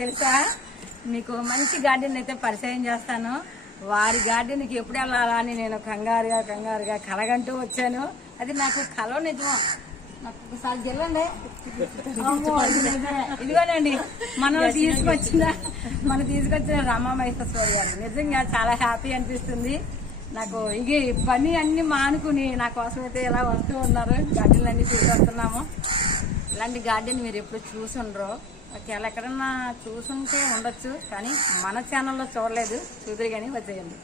తెలుసా? మీకు మంచి గార్డెన్ అయితే పరిచయం చేస్తాను. వారి గార్డెన్కి ఎప్పుడు వెళ్ళాలా అని నేను కంగారుగా కంగారుగా కలగంటూ వచ్చాను. అది నాకు కల నిజమా? నాకు ఒకసారి. ఇదిగోనండి మనం తీసుకొచ్చిన మనం తీసుకొచ్చిన రమా మహేశ్వరి గారు. నిజంగా చాలా హ్యాపీ అనిపిస్తుంది. నాకు ఇక పని అన్ని మానుకుని నా కోసం అయితే ఇలా వస్తూ ఉన్నారు. గార్డెన్లు అన్ని చూసి వస్తున్నాము ఇలాంటి గార్డెన్ మీరు ఎప్పుడు చూసి ఉండరు ఒకవేళ ఎక్కడన్నా చూసుంటే ఉండొచ్చు కానీ మన ఛానల్లో చూడలేదు. చూద్దరు కానీ వచ్చేయండి.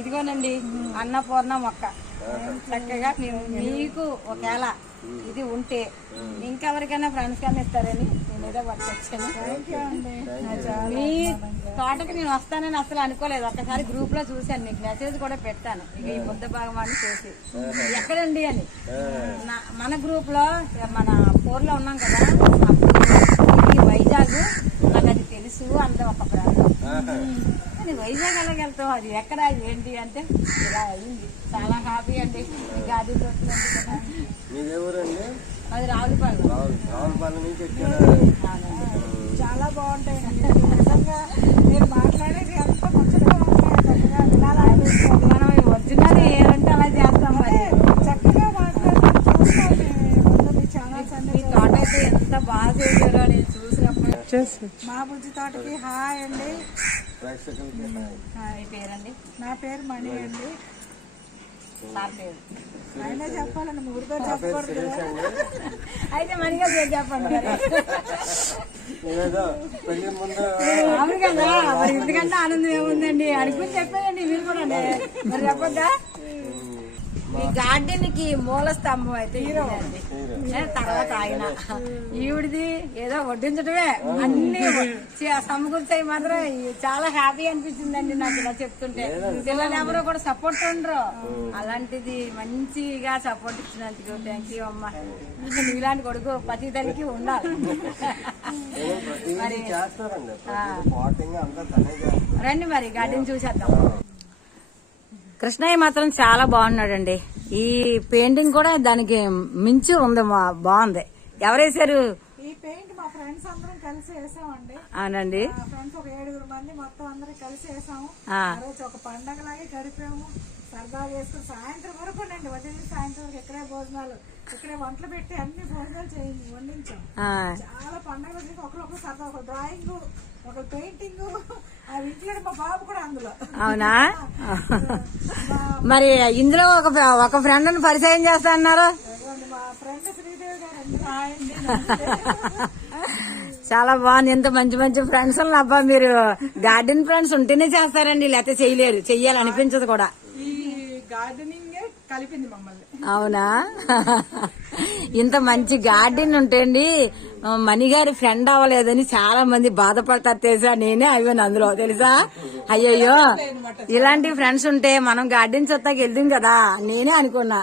ఇదిగోనండి అన్నపూర్ణ మొక్క. చక్కగా మేము మీకు ఒకవేళ ఇది ఉంటే ఇంకెవరికైనా ఫ్రెండ్స్ కానీ ఇస్తారని నేను ఏదో పట్టుకొచ్చాను మీ తోటకి నేను వస్తానని అసలు అనుకోలేదు. ఒక్కసారి గ్రూప్లో చూశాను మీకు మెసేజ్ కూడా పెట్టాను. ఇక ఈ బుద్ధ భాగమాన్ని చూసి. ఎక్కడండి అని. నా- మన గ్రూప్లో మన ఫోర్లో ఉన్నాం కదా వైజాగ్ తెలుసు అంత ఒక ప్రాంతం వైజాగ్ ఎలాగ వెళ్తాం అది ఎక్కడ ఏంటి అంటే ఇలా అయింది. చాలా హ్యాపీ అండి. గాది తోటలోండి అది రావులపాడు. రావుల రావులపల్లి నుంచి వచ్చాను చాలా బాగుంటాయి నిజంగా మీరు మాట్లాడేది అంత ముచ్చటగా ఉంటాయి మనం ఒరిజినల్ ఏమంటే అలా చేస్తాం మరి చక్కగా మాట్లాడుతూ చూస్తాను ముందు మీ ఛానల్స్ ఈ అన్ని తోట అయితే ఎంత బాగా చేశారో నేను చూసినప్పుడు మా బుజ్జి తోటకి హాయ్ అండి. ప్రేక్షకులకి హాయ్. మీ పేరండి. నా పేరు మణి అండి. అయినా చెప్పాలండి పేరు చెప్పకూడదు అయితే మనగా పేరు చెప్పండి అవును కదా మరి ఎందుకంటే ఆనందం ఏముందండి? చెప్పేయండి మీరు కూడా మరి చెప్పొద్దా? ఈ గార్డెన్కి మూల స్తంభం అయితే తర్వాత ఆయన. ఈవిడిది ఏదో వడ్డించడమే. అన్ని సమకూర్చాయి మాత్రం చాలా హ్యాపీ అనిపించిందండి నాకు ఇలా చెప్తుంటే. పిల్లలు ఎవరో కూడా సపోర్ట్ ఉండరు. అలాంటిది మంచిగా సపోర్ట్ ఇచ్చినందుకు థ్యాంక్ యూ అమ్మా. నీలాంటి కొడుకు ప్రతి తల్లికి ఉండాలి. చేస్తారు. రండి మరి గార్డెన్ చూసేద్దాం. కృష్ణయ్య మాత్రం చాలా బాగున్నాడండి. ఈ పెయింటింగ్ కూడా దానికి మించి ఉంది బాగుంది. ఎవరేశారు? ఈ పెయింట్ మా ఫ్రెండ్స్ అందరం కలిసి వేసామండి. అవునండి. మా ఫ్రెండ్స్ ఒక ఏడుగురు మంది మొత్తం అందరం కలిసి వేసాము. ఆ. ఆ రోజు ఒక పండగలాగే గడిపాము. సరదా చేసుకుని సాయంత్రం వరకు అండి వదిలి సాయంత్రం వరకు ఇక్కడే భోజనాలు ఇక్కడే వంటలు పెట్టి అన్ని భోజనాలు చేయండి వండించాం. చాలా ఒకరొకరు సరదా ఒక డ్రాయింగ్ ఒక పెయింటింగ్. ఇంట్లో మా బాబు కూడా అందులో. అవునా? మరి ఇందులో ఒక ఒక ఫ్రెండ్ పరిచయం చేస్తా అన్నారు? మా ఫ్రెండ్ శ్రీదేవి గారు చాలా బాగుంది. ఎంత మంచి మంచి ఫ్రెండ్స్ అబ్బా మీరు గార్డెన్ ఫ్రెండ్స్ ఉంటేనే చేస్తారండి లేకపోతే చేయలేరు. చెయ్యాలి అనిపించదు కూడా. ఈ గార్డెనింగ్ కలిపింది మమ్మల్ని. అవునా? ఇంత మంచి గార్డెన్ ఉంటండి మణిగారి ఫ్రెండ్ అవ్వలేదని చాలా మంది బాధపడతారు తెలుసా? నేనే అయ్యాను అందులో తెలుసా? అయ్యయ్యో ఇలాంటి ఫ్రెండ్స్ ఉంటే మనం గార్డెన్ చూస్తాకి వెళ్దాం కదా? నేనే అనుకున్నా.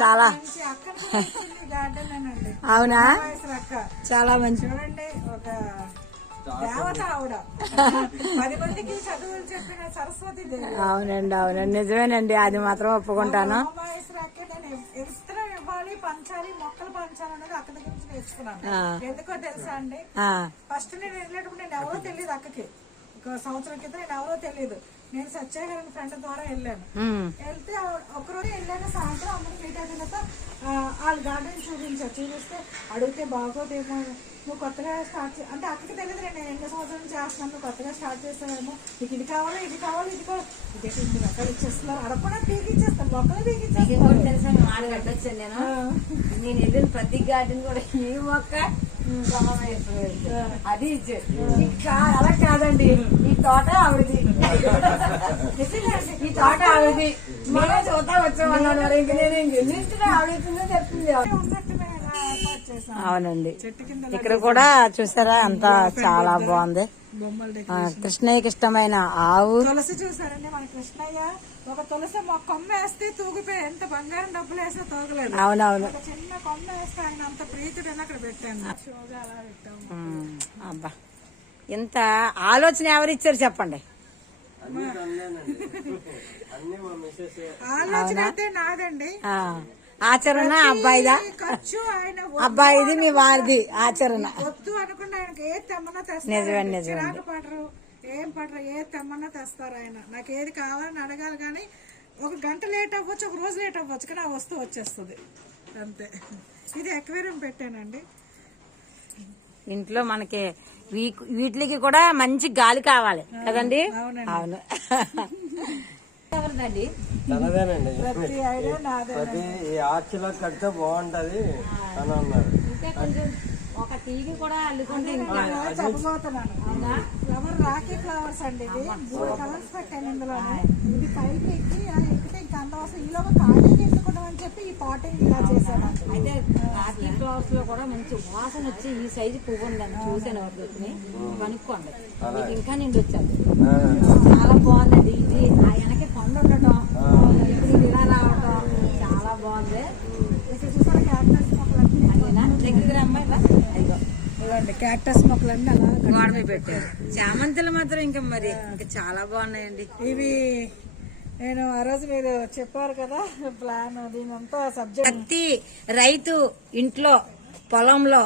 చాలా. అవునా? చాలా మంచి. చూడండి ఒక దేవత ఆవిడ. పది మందికి చదువులు చెప్పిన సరస్వతి దేవి. అవునండి అవునండి. నిజమేనండి. అది మాత్రం ఒప్పుకుంటాను. విత్తనం ఇవ్వాలి పంచాలి మొక్కలు పంచాలి అనేది అక్క దగ్గర నుంచి నేర్చుకున్నాను. ఎందుకో తెలుసా అండి? ఫస్ట్ నేను వెళ్ళేటప్పుడు నేను ఎవరో తెలియదు అక్కకి. ఒక సంవత్సరం క్రితం నేను ఎవరో తెలియదు. నేను సత్య గారి ఫ్రెండ్ ద్వారా వెళ్ళాను. వెళ్తే ఒకరోజు వెళ్ళాక సాయంత్రం అందరూ మీట్ అయిన తర్వాత వాళ్ళ గార్డెన్ చూపించారు చూపిస్తే అడిగితే బాగోదేమో నువ్వు కొత్తగా స్టార్ట్ చే అంటే అక్కడికి తెలియదు నేను ఎన్ని సంవత్సరం చేస్తున్నాను నువ్వు కొత్తగా స్టార్ట్ చేస్తావేమో నీకు ఇది కావాలి ఇది కావాలి ఇది కావాలి. ఇదే ఇన్ని రకాలు ఇచ్చేస్తున్నారు. అడగకుండా పీకి ఇచ్చేస్తాను మొక్కలు పీకి ఇచ్చేస్తాను తెలుసా నేను. నేను వెళ్ళిన ప్రతి గార్డెన్ కూడా ఈ మొక్క. అది అలా కాదండి. ఈ తోట ఆవిడది. ఈ తోట ఆవిడది. నేనే చూద్దా వచ్చామన్నాడు మరి. ఇంక నేను ఎన్నింటిలో ఆవిడతుందో చెప్తుంది. అవునండి. ఇక్కడ కూడా చూసారా? అంతా చాలా బాగుంది. కృష్ణయ్యకి ఇష్టమైన ఆవు. తులసి చూసారండి మన కృష్ణయ్య. ఒక తులసి మొక్క కొమ్మ వేస్తే తూగిపోయి ఎంత బంగారం డబ్బులు వేస్తే తూగలేదు. అవునవును. ఒక చిన్న కొమ్మ వేస్తే ఆయన అంత ప్రీతుడు అని అక్కడ పెట్టాను. షోగా అలా పెట్టాము. ఉమ్, అబ్బా. ఇంత ఆలోచన ఎవరిచ్చారు చెప్పండి. మా ఆలోచన అయితే నాదండి. ఆ, ఆచరణ అబ్బాయిదా? ఖర్చు ఆయన అబ్బాయిది మీ వారిది ఆచరణ. వద్దు అనుకుంటే ఆయనకి ఏ తెమ్మన్నా నిజమే, తెస్తారు నిజమే. చిరాకు పడరు ఏం పడరు ఏ తెమ్మన్నా తెస్తారు ఆయన? నాకు ఏది కావాలని అడగాలి కానీ ఒక గంట లేట్ అవ్వచ్చు ఒక రోజు లేట్ అవ్వచ్చు కానీ ఆ వస్తువు వచ్చేస్తుంది. అంతే. ఇది ఎక్వేరియం పెట్టానండి. ఇంట్లో మనకి వీ- వీటికి కూడా మంచి గాలి కావాలి. కదండి? అవును. ఎవరిదండి తనదేనండి. ప్రతి ప్రతి ఈ ఆర్చిలో కడితే బాగుంటది అని అన్నారు. ఇంకా కొంచెం ఒక తీగి కూడా అల్లుకుంటే ఇంకా చెప్పబోతున్నాను. ఫ్లవర్ రాకీ ఫ్లవర్స్ అండి ఇది. మూడు కలర్స్ పెట్టాను ఇందులో ఇది పైకి ఎక్కి ఇలా ఎక్కితే ఇంకా అంత వస్తుంది. ఈలోగా ఎత్తుకోవడం అని చెప్పి ఈ పాటింగ్ ఇలా చేశాను అయితే రాఖీ ఫ్లవర్స్లో కూడా మంచి వాసన వచ్చి ఈ సైజు పువ్వు ఉందని చూసాను ఎవరికి వచ్చి కనుక్కోండి. మీకు ఇంకా నిండి వచ్చారు ఆ, చాలా బాగుందండి ఇది ఆ వెనక కొండ ఉండటం ఇప్పుడు ఇది ఇలా రావటం చాలా బాగుంది. చూసారా క్యాక్టస్ మొక్కలన్నీ? అయ్యో. ఇవ్వండి క్యాక్టస్ మొక్కలన్నీ అలా గోడ పెట్టారు. చామంతులు మాత్రం ఇంకా మరి ఇంకా చాలా బాగున్నాయండి. ఇవి నేను ఆ రోజు మీరు చెప్పారు కదా ప్లాన్ దీనంతా సబ్జెక్ట్ ప్రతి రైతు ఇంట్లో పొలంలో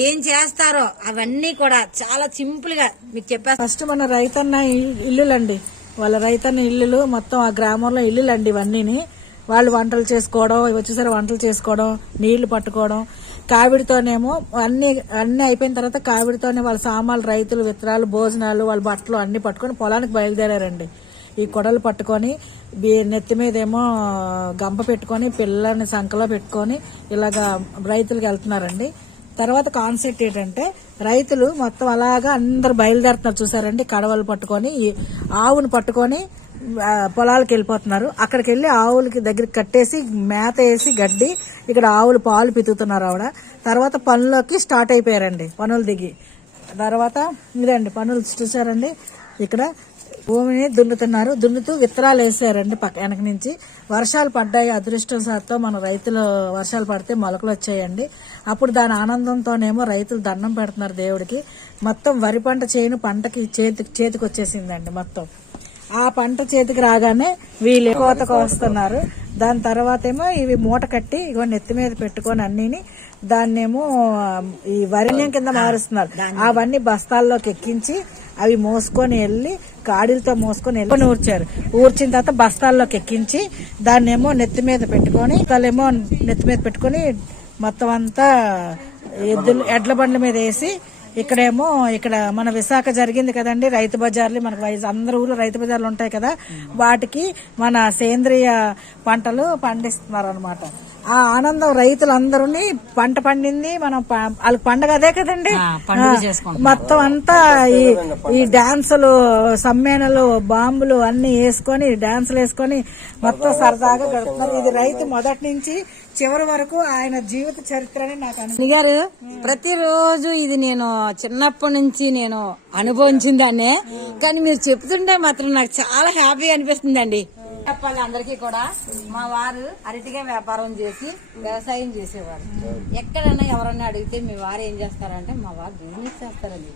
ఏం చేస్తారో అవన్నీ కూడా చాలా సింపుల్గా మీకు చెప్పేస్తా ఫస్ట్ మన రైతన్న ఇల్- ఇల్లులండి. వాళ్ళ రైతన్న ఇల్లులు మొత్తం ఆ గ్రామంలో ఇల్లులండి ఇవన్నీని. వాళ్ళు వంటలు చేసుకోవడం వచ్చేసరి వంటలు చేసుకోవడం నీళ్ళు పట్టుకోవడం కావిడితోనేమో అన్ని అన్ని అయిపోయిన తర్వాత కావిడితోనే వాళ్ళ సామాన్లు రైతులు విత్తనాలు భోజనాలు వాళ్ళ బట్టలు అన్ని పట్టుకొని పొలానికి బయలుదేరారండి. ఈ కొడలు పట్టుకొని నెత్తి మీదేమో గంప పెట్టుకొని పిల్లని సంకలో పెట్టుకొని ఇలాగా రైతులకు వెళ్తున్నారండి. తర్వాత కాన్సెప్ట్ ఏంటంటే రైతులు మొత్తం అలాగా అందరు బయలుదేరుతున్నారు చూసారండి కడవలు పట్టుకొని ఈ ఆవును పట్టుకొని పొలాలకు వెళ్ళిపోతున్నారు. అక్కడికి వెళ్ళి ఆవులకి దగ్గరికి కట్టేసి మేత వేసి గడ్డి ఇక్కడ ఆవులు పాలు పితుకుతున్నారు ఆవిడ. తర్వాత పనులకి స్టార్ట్ అయిపోయారండి పనులు దిగి. తర్వాత ఇదండి పనులు చూసారండి ఇక్కడ భూమిని దున్నుతున్నారు. దున్నుతూ విత్తనాలు వేసారండి పక్క వెనక నుంచి. వర్షాలు పడ్డాయి. అదృష్టం సార్తో మన రైతులు వర్షాలు పడితే మొలకలు వచ్చాయండి. అప్పుడు దాని ఆనందంతోనేమో రైతులు దండం పెడుతున్నారు దేవుడికి. మొత్తం వరి పంట చేను పంటకి చేతికి చేతికి వచ్చేసిందండి మొత్తం. ఆ పంట చేతికి రాగానే వీళ్ళు కోతకు వస్తున్నారు. దాని తర్వాత ఏమో ఇవి మూట కట్టి ఇగో నెత్తి మీద పెట్టుకొని అన్నిని దాన్నేమో ఈ వరిణ్యం కింద మారుస్తున్నారు. అవన్నీ బస్తాల్లోకి ఎక్కించి అవి మోసుకొని వెళ్ళి కాడీలతో మోసుకొని వెళ్ళి ఊర్చారు. ఊర్చిన తర్వాత బస్తాల్లోకి ఎక్కించి దాన్నేమో నెత్తి మీద పెట్టుకొని తలేమో నెత్తి మీద పెట్టుకొని మొత్తం అంతా ఎద్దులు ఎడ్ల బండ్ల మీద వేసి ఇక్కడేమో ఇక్కడ మన విశాఖ జరిగింది కదండి రైతు బజార్లు మనకు వైజ్ అందరు ఊర్లో రైతు బజార్లు ఉంటాయి కదా వాటికి మన సేంద్రియ పంటలు పండిస్తున్నారు అనమాట ఆ ఆనందం రైతులందరూని పంట పండింది మనం వాళ్ళకి పండగ అదే కదండి. మొత్తం అంతా ఈ ఈ డాన్సులు సమ్మేళనలు బాంబులు అన్ని వేసుకొని డాన్సులు వేసుకొని మొత్తం సరదాగా గడుపుతున్నారు. ఇది రైతు మొదటి నుంచి చివరి వరకు ఆయన జీవిత చరిత్రని నాకు గారు ప్రతిరోజు ఇది నేను చిన్నప్పటి నుంచి నేను అనుభవించింది దాన్నే కానీ మీరు చెప్తుంటే మాత్రం నాకు చాలా హ్యాపీ అనిపిస్తుందండి. చెప్పాలి అందరికీ కూడా మా వారు అరటిగా వ్యాపారం చేసి వ్యవసాయం చేసేవారు. ఎక్కడైనా ఎవరన్నా అడిగితే మీ వారు ఏం చేస్తారంటే మా వారు బిజినెస్ చేస్తారండి.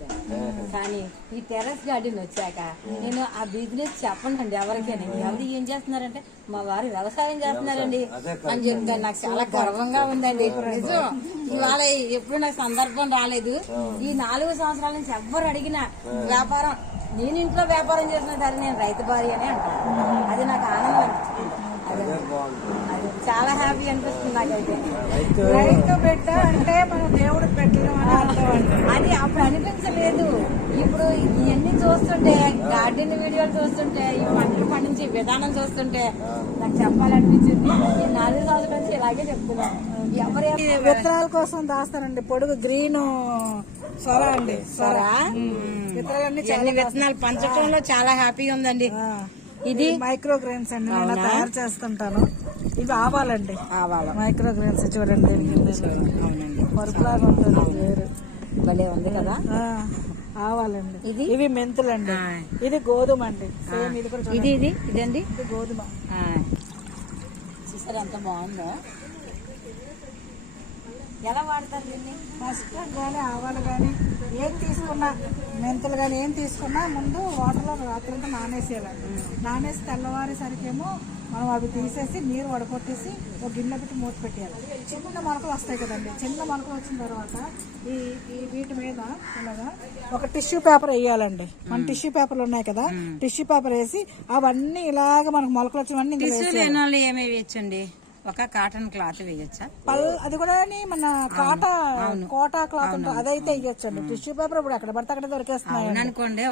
కానీ ఈ టెర్రస్ గార్డెన్ వచ్చాక నేను ఆ బిజినెస్ చెప్పనండి ఎవరికైనా. ఎవరు ఏం చేస్తున్నారంటే మా వారు వ్యవసాయం చేస్తున్నారండి. అని చెప్తాను నాకు చాలా గర్వంగా ఉందండి. నిజం. ఇవాళ ఎప్పుడు నాకు సందర్భం రాలేదు. ఈ నాలుగు సంవత్సరాల నుంచి ఎవ్వరు అడిగినా వ్యాపారం నేను ఇంట్లో వ్యాపారం చేసిన దాన్ని నేను రైతు భార్య అని అంటాను. అది నాకు ఆనందం అనిపిస్తుంది. అది చాలా హ్యాపీ అనిపిస్తుంది నాకైతే. రైతు బిడ్డ అంటే మనం దేవుడికి పెట్టడం అని అర్థం అది అప్పుడు అనిపించలేదు. ఇప్పుడు ఇవన్నీ చూస్తుంటే గార్డెన్ వీడియోలు చూస్తుంటే ఈ పంటలు పండించే విధానం చూస్తుంటే నాకు చెప్పాలనిపించింది. ఈ నాలుగు సంవత్సరాల నుంచి ఇలాగే చెప్తున్నాను. ఎవరు విత్తనాల కోసం దాస్తారండి పొడుగు గ్రీన్ సొర అండి. సొర. ఇవన్నీ విత్తనాలు పంచడంలో చాలా హ్యాపీగా ఉందండి. ఇది? మైక్రో గ్రెయిన్స్ అండి నేను తయారు చేస్తుంటాను. ఇవి ఆవాలండి. ఆవాల. మైక్రో గ్రెయిన్స్ చూడండి పరుపులాగా ఉంటుంది భలే ఉంది కదా? ఆవాలండి. ఇది? ఇవి మెంతులండి. ఇది గోధుమ అండి సేమ్ ఇది కూడా ఇది ఇది? ఇదండి? ఇది గోధుమ. చూసారు ఎంత బాగుందో? ఎలా వాడతారు దీన్ని? ఫస్ట్ కానీ ఆవాలు కానీ ఏం తీసుకున్నా మెంతులు కానీ ఏం తీసుకున్నా ముందు వాటర్లో రాత్రంతా నానేసేయాలండి. నానేసి తెల్లవారేసరికేమో మనం అవి తీసేసి నీరు వడకొట్టేసి ఒక గిన్నె పెట్టి మూత పెట్టేయాలి. చిన్న మొలకలు వస్తాయి కదండి. చిన్న మొలకలు వచ్చిన తర్వాత ఈ ఈ వీటి మీద ఇలాగా ఒక టిష్యూ పేపర్ వేయాలండి. మన టిష్యూ పేపర్లు ఉన్నాయి కదా టిష్యూ పేపర్ వేసి అవన్నీ ఇలాగ మనకు మొలకలు వచ్చినవన్నీ ఇందులో టిష్యూ లేని వాళ్ళు ఏమి వేయచ్చండి ఒక కాటన్ క్లాత్ వేయచ్చా? పల్ అది కూడా మన కోట కోట క్లాత్ ఉంటుంది. అదైతే వేయొచ్చండి. టిష్యూ పేపర్ ఇప్పుడు ఎక్కడ పడితే అక్కడ దొరికేస్తున్నాయి అనుకోండి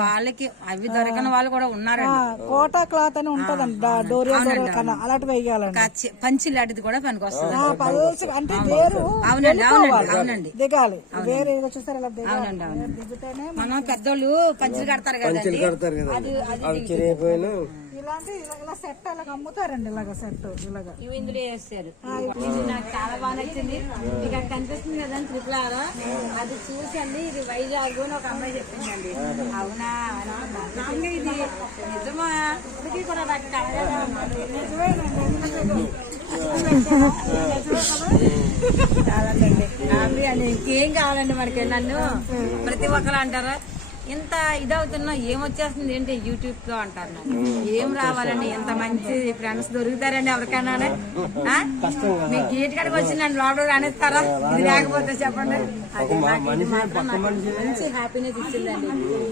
వాళ్ళకి అవి దొరకని వాళ్ళు కూడా ఉన్నారండి. కోట క్లాత్ అని ఉంటదండి. డోరియా కన్నా అలాంటివి వేయాలండి పంచి లాంటిది కూడా పనికి వస్తుంది ఆ, పల్చగా అంటే వేరు అవునండి అవునండి అవునండి. దిగాలి. వేరే ఏదో చూసారు ఇలా అవునండి అవునండి. దిగితేనే మనం పెద్దోళ్ళు పంచులు కడతారు కదా అవి చిరిగిపోయినా ఇలాంటి ఇలా ఇలా సెట్ అలా అమ్ముతారండి ఇలాగ సెట్ ఇలాగ. ఇవి ఇందులో వేస్తారు. ఇది నాకు చాలా బాగా నచ్చింది. మీకు అక్కడ కనిపిస్తుంది కదా అది చూసండి ఇది వైజాగ్ అని ఒక అమ్మాయి చెప్పిందండి. అవునా? ఇది నిజమా? ఇప్పటికీ కూడా నాకు. చాలండి ఇంకేం కావాలండి మనకి? నన్ను? ప్రతి ఒక్కరు అంటారు? ఇంత ఇదవుతున్నా ఏమొచ్చేస్తుంది ఏంటి యూట్యూబ్లో అంటారు. ఏం రావాలండి? ఎంత మంచి ఫ్రెండ్స్ దొరుకుతారండి ఎవరికైనా? మీ గేట్ కాడికి వచ్చి నన్ను లోపల రానిస్తారా? ఇది లేకపోతే చెప్పండి. మంచి హ్యాపీనెస్ ఇచ్చిందండి.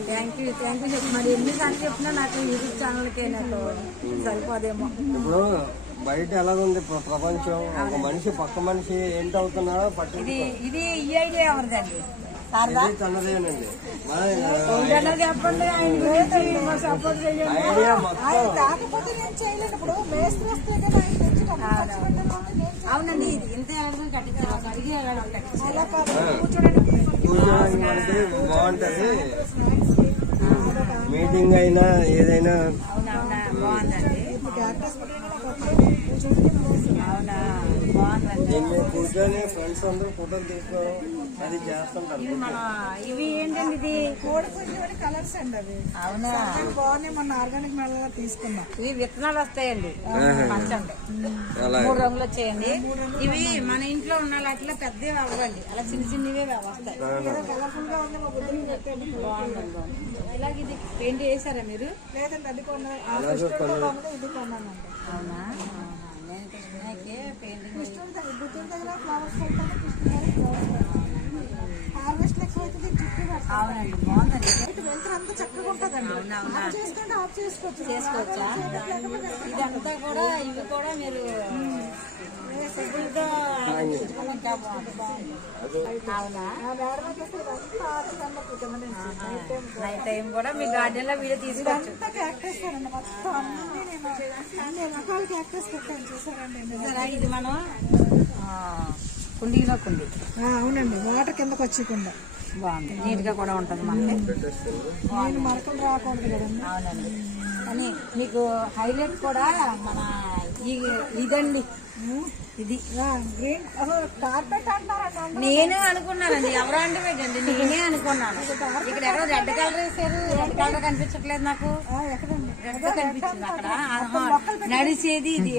థ్యాంక్ యూ థ్యాంక్ యూ చెప్పి. మరి ఎన్నిసార్లు చెప్పినా నాకు యూట్యూబ్ ఛానల్కే నాకు సరిపోదేమో. ఇప్పుడు బయట ఎలాగుంది ప్ర- ప్రపంచం? ఒక మనిషి పక్క మనిషి ఏంటవుతున్నాడో పట్టి ఇది ఇది ఈ ఐడియా ఎవరిదండి? చెప్పండి ఆయన సపోర్ట్ చేయండి. ఐడియా మొత్తం. కాకపోతే నేను చేయలేను. ఇప్పుడు మేస్త్రి వస్తే కదా ఆయన తెచ్చి అవునండి ఇది ఇంత అడిగి అలా కాదు బాగుంటది. మీటింగ్ అయినా ఏదైనా. బాగుందండి. అవునా? బాగుందండి దీని మీద కూర్చొని ఫ్రెండ్స్ అందరూ ఫోటోలు తీసుకోవడం అది చేస్తుంటారు. ఇవి మన ఇవి ఏంటండి ఇది? కలర్స్ అండి అవి. అవునా? అవి బాగున్నాయి మొన్న ఆర్గానిక్ మేళలో తీసుకున్నాం. ఇవి విత్తనాలు వస్తాయండి. పంచండి మూడు రంగులు వచ్చాయండి. ఇవి మన ఇంట్లో ఉన్న వాటిలో పెద్దవి అవ్వండి అలా చిన్న చిన్నవే వస్తాయి. ఏదో కలర్ఫుల్గా ఉంది. ఇలాగ ఇది పెయింట్ చేశారా మీరు? లేదండి అది ఇది కొన్నానండి. అవునా? ఆహా. నేను కృష్ణకి పెయింటింగ్ కృష్ణుడి దగ్గర బుద్ధుడి దగ్గర ఫ్లవర్స్ పెడతాను కృష్ణుడి దగ్గర ఫ్లవర్స్ పెడతాను హార్వెస్ట్ అవునండి బాగుందండి ఇటు అంతా చక్కగా ఉంటుందండి అవునవునా. చేసుకుంటే ఆఫ్ చేసుకోవచ్చు చేసుకోవచ్చా ఇదంతా కూడా ఇవి కూడా మీరు నైట్ టైం కూడా మీ గార్డెన్లో వీడియో తీసుకోవచ్చు సరే ఇది మనం కుండీలో కుండీ అవునండి వాటర్ కిందకు వచ్చేయకుండా బాగుంది. నీట్గా కూడా ఉంటుంది మనకి. నేను మరకలు రాకూడదు కదండి. అవునండి. కానీ మీకు హైలైట్ కూడా మన ఈ ఇదండి. ఇది. కార్పెట్ అంటున్నారండి నేను అనుకున్నానండి. ఎవరు అంటే పెట్టండి నేనే అనుకున్నాను. ఇక్కడ ఎక్కడో రెడ్ కలర్ వేసారు రెడ్ కలర్ కనిపించట్లేదు నాకు. రెడ్ కనిపించింది అక్కడ. ఆహా, నడిచేది ఇది.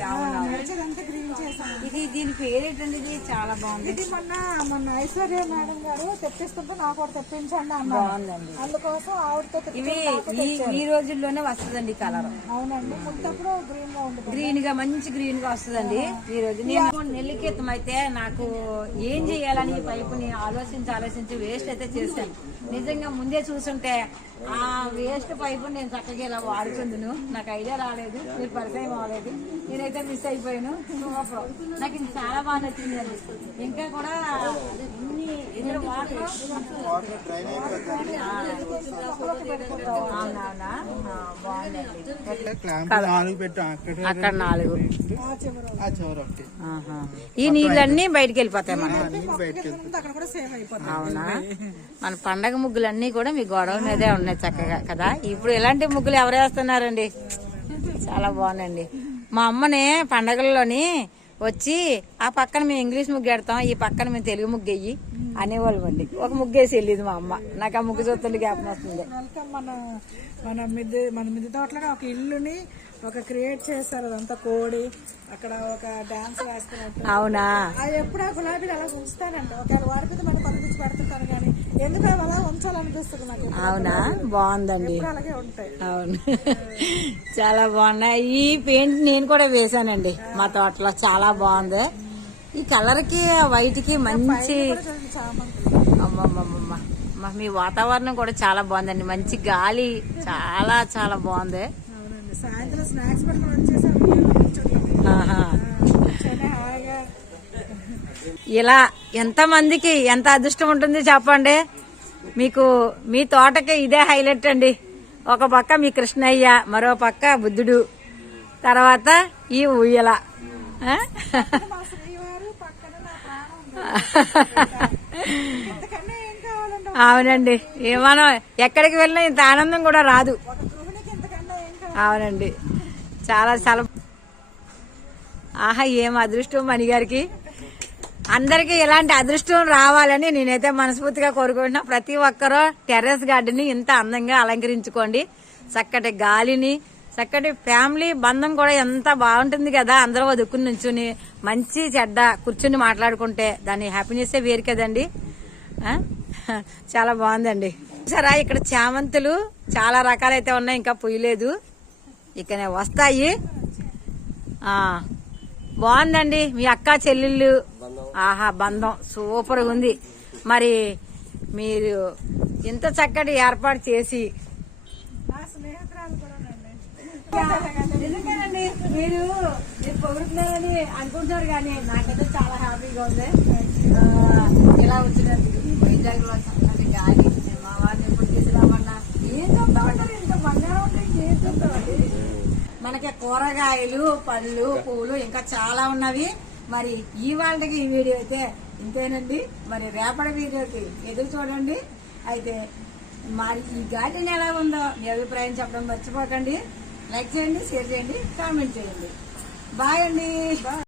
ఇది దీని పేరేంటండి? ఇది చాలా బాగుంది. ఇది మొన్న మొన్న ఐశ్వర్య మేడం గారు తెప్పిస్తుంటే నాకు ఒకటి తెప్పించండి బాగుందండి. అందుకోసం ఆవిడతో ఇవి ఈ ఈ రోజుల్లోనే వస్తుందండి కలర్. అవునండి. ముందప్పుడు గ్రీన్గా ఉంటుంది గ్రీన్గా మంచి గ్రీన్గా వస్తుందండి ఈ రోజు. నేను నెల్లికెత్తం అయితే నాకు ఏం చేయాలని ఈ పైపుని ఆలోచించి ఆలోచించి వేస్ట్ అయితే చేశాను. నిజంగా ముందే చూసుంటే ఆ వేస్ట్ పైపు నేను చక్కగా ఇలా వాడుకుందును నాకు ఐడియా రాలేదు. మీరు పరిచయం అవ్వలేదు. నేనైతే మిస్ అయిపోయాను. నాకు ఇది చాలా బాగా నచ్చిందండి ఇంకా కూడా అక్కడ నాలుగు. ఈ నీళ్ళన్నీ బయటికి వెళ్ళిపోతాయి మనం. అవునా? మన పండగ ముగ్గులన్నీ కూడా మీ గొడవ మీదే ఉన్నాయి చక్కగా కదా? ఇప్పుడు ఇలాంటి ముగ్గులు ఎవరు వేస్తున్నారండి? చాలా బాగుందండి మా అమ్మని పండగల్లోని వచ్చి ఆ పక్కన మేము ఇంగ్లీష్ ముగ్గు ఎడతాం ఈ పక్కన మేము తెలుగు ముగ్గు వెయ్యి అనేవాళ్ళు అండి ఒక ముగ్గు వేసి వెళ్ళేది మా అమ్మ. నాకు ఆ ముగ్గు చూస్తుంటే జ్ఞాపకం వస్తుంది. మన మన మిద్దె మన మిద్దె తోటలోనే ఒక ఇల్లుని ఒక క్రియేట్ చేస్తారు అదంతా కోడి అక్కడ ఒక డాన్స్ వేస్తున్నట్టు. అవునా? అది ఎప్పుడు ఆ గులాబీలు అలా ఉంచుతానండి ఒకవేళ వాడిపోతే మనం కొనుక్కొచ్చి పెడుతుంటాను కానీ ఎందుకు అవి అలా ఉంచాలనిపిస్తుంది నాకు అవునా? బాగుందండి. అలాగే ఉంటాయి. అవును. చాలా బాగున్నాయి. ఈ పెయింట్ నేను కూడా వేశానండి మా తోటలో. చాలా బాగుంది. ఈ కలర్కి వైట్కి మంచి మీ వాతావరణం కూడా చాలా బాగుందండి. మంచి గాలి. చాలా చాలా బాగుంది. సాయంత్రం స్నాక్స్ పట్టుకొని హాయిగా. ఇలా ఎంత మందికి ఎంత అదృష్టం ఉంటుంది చెప్పండి? మీకు మీ తోటకి ఇదే హైలైట్ అండి. ఒక పక్క మీ కృష్ణయ్య మరో పక్క బుద్ధుడు తర్వాత ఈ ఉయ్యల అవునండి ఏ మనం ఎక్కడికి వెళ్ళినా ఇంత ఆనందం కూడా రాదు ఒక గృహిణికి ఇంతకన్నా ఏం కావాలి అవునండి. చాలా చాలా. ఆహా ఏం అదృష్టం మణిగారికి అందరికీ ఇలాంటి అదృష్టం రావాలని నేనైతే మనస్ఫూర్తిగా కోరుకుంటున్నా. ప్రతి ఒక్కరూ టెర్రస్ గార్డెన్ ఇంత అందంగా అలంకరించుకోండి. చక్కటి గాలిని చక్కటి ఫ్యామిలీ బంధం కూడా ఎంత బాగుంటుంది కదా. అందరూ దుక్కుని నుంచుని మంచి చెడ్డ కూర్చుని మాట్లాడుకుంటే దాని హ్యాపీనెస్సే వేరు కదండి. చాలా బాగుందండి. సరే ఇక్కడ చామంతులు చాలా రకాలైతే ఉన్నాయి ఇంకా పుయ్యలేదు. ఇక్కడనే వస్తాయి. బాగుందండి. మీ అక్క చెల్లెళ్ళు. ఆహా బంధం. సూపర్ ఉంది. మరి మీరు ఇంత చక్కటి ఏర్పాటు చేసి నా ఎందుకనండి? మీరు మీరు పొగుడుతున్నారని అనుకుంటున్నారు కానీ నాకైతే చాలా హ్యాపీగా ఉంది. ఇలా వచ్చినందుకు వైజాగ్లో చక్కటి గాలి మా వారిని ఎప్పుడు తీసుకురామన్నా? ఏం చెప్తామంటారు? ఇంత బంగారం మనకి కూరగాయలు పళ్ళు పూలు ఇంకా చాలా ఉన్నవి. మరి ఈ వాళ్ళకి ఈ వీడియో అయితే ఇంతేనండి. మరి రేపటి వీడియోకి ఎదురు చూడండి. అయితే మరి ఈ గార్డెన్ ఎలా ఉందో మీ అభిప్రాయం చెప్పడం మర్చిపోకండి. లైక్ చేయండి షేర్ చేయండి కామెంట్ చేయండి. బాయ్ అండి.